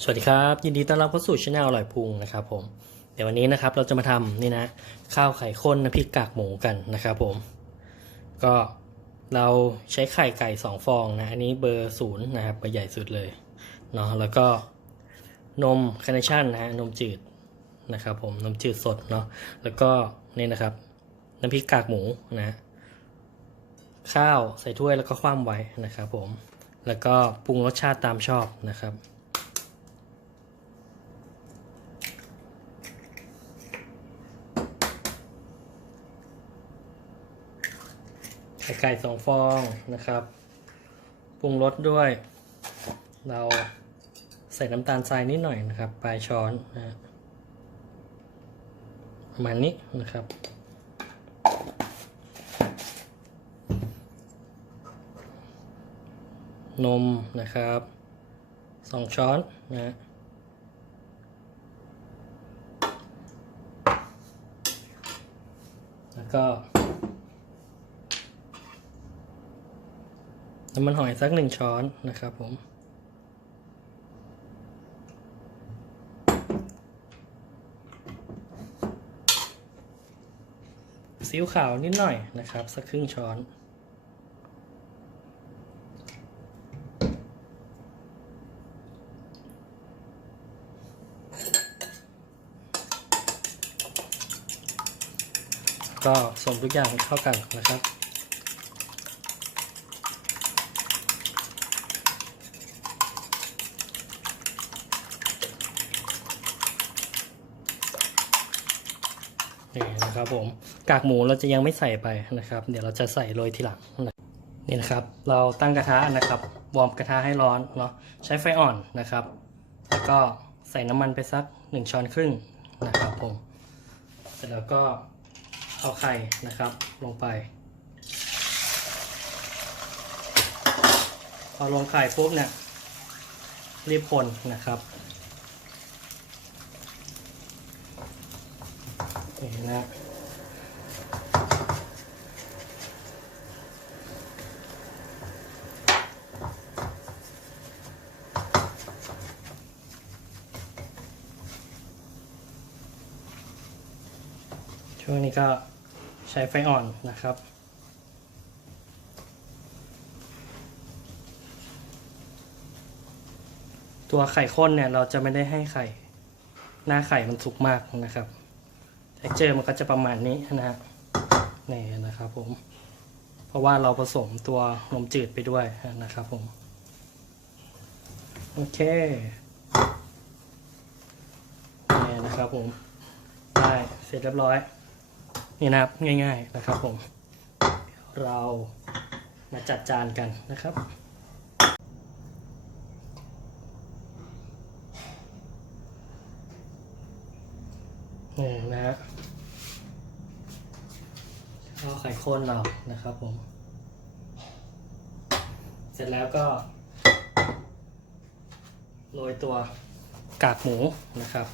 สวัสดีครับ ยินดีต้อนรับเข้าสู่ช anel อร่อยพุงนะครับผมเดี๋ยววันนี้นะครับเราจะมาทำนี่นะ ข้าวไข่ข้นน้ำพริกกากหมูกันนะครับผม ก็เราใช้ไข่ไก่ 2 ฟองนะ อันนี้เบอร์ศูนย์นะครับเบอร์ใหญ่สุดเลยเนาะแล้วก็นมคาร์เนชั่นนะฮะนมจืดนะครับผมนมจืดสดเนาะแล้วก็นี่นะครับน้ำพริกกากหมูนะ ข้าวใส่ถ้วยแล้วก็คว่ำไว้นะครับผมแล้วก็ปรุงรสชาติตามชอบนะครับ ไข่ไก่สองฟองนะครับปรุงรสด้วย เราใส่น้ำตาลทรายนิดหน่อยนะครับ ปลายช้อนนะฮะประมาณนี้นะครับนมนะครับสองช้อนนะฮะแล้วก็ น้ำมันหอยสักหนึ่งช้อนนะครับผม ซีอิ๊วขาวนิดหน่อยนะครับ สักครึ่งช้อน ก็สมทุกอย่างเข้ากันนะครับ นี่นะครับผมกากหมูเราจะยังไม่ใส่ไปนะครับ เดี๋ยวเราจะใส่โรยทีหลังนะนี่นะครับ เราตั้งกระทะนะครับวอร์มกระทะให้ร้อนเนาะใช้ไฟอ่อนนะครับ แล้วก็ใส่น้ำมันไปสักหนึ่งช้อนครึ่งนะครับผมเสร็จแล้วก็เอาไข่นะครับลงไปพอลงไข่ปุ๊บเนี่ยรีบคนนะครับ นี่นะช่วงนี้ก็ใช้ไฟอ่อนนะครับตัวไข่ข้นเนี่ยเราจะไม่ได้ให้ไข่ หน้าไข่มันสุกมากนะครับ เท็กเจอร์มันก็จะประมาณนี้นะฮะนี่นะครับผม เพราะว่าเราผสมตัวนมจืดไปด้วยนะครับผม โอเคนี่นะครับผม ได้เสร็จเรียบร้อย นี่นะครับง่าย ๆนะครับผม เรามาจัดจานกันนะครับนี่นะฮะ ข้าไข่ข้นเรานะครับผม เสร็จแล้วก็โรยตัวกากหมูนะครับ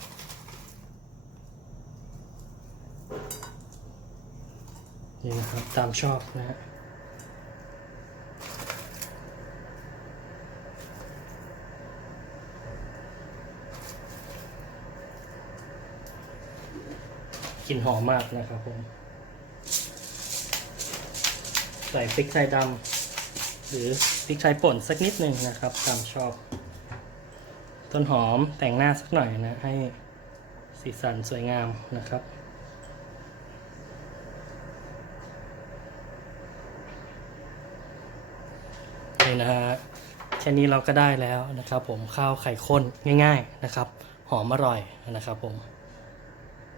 นี่นะครับตามชอบนะฮะกลิ่นหอมมากนะครับผม ใส่พริกไทยดำหรือพริกไทยป่นสักนิดหนึ่งนะครับตามชอบ ต้นหอมแต่งหน้าสักหน่อยนะให้สีสันสวยงามนะครับนี่นะฮะแค่นี้เราก็ได้แล้วนะครับผมข้าวไข่ข้นง่าย ๆนะครับ หอมอร่อยนะครับผม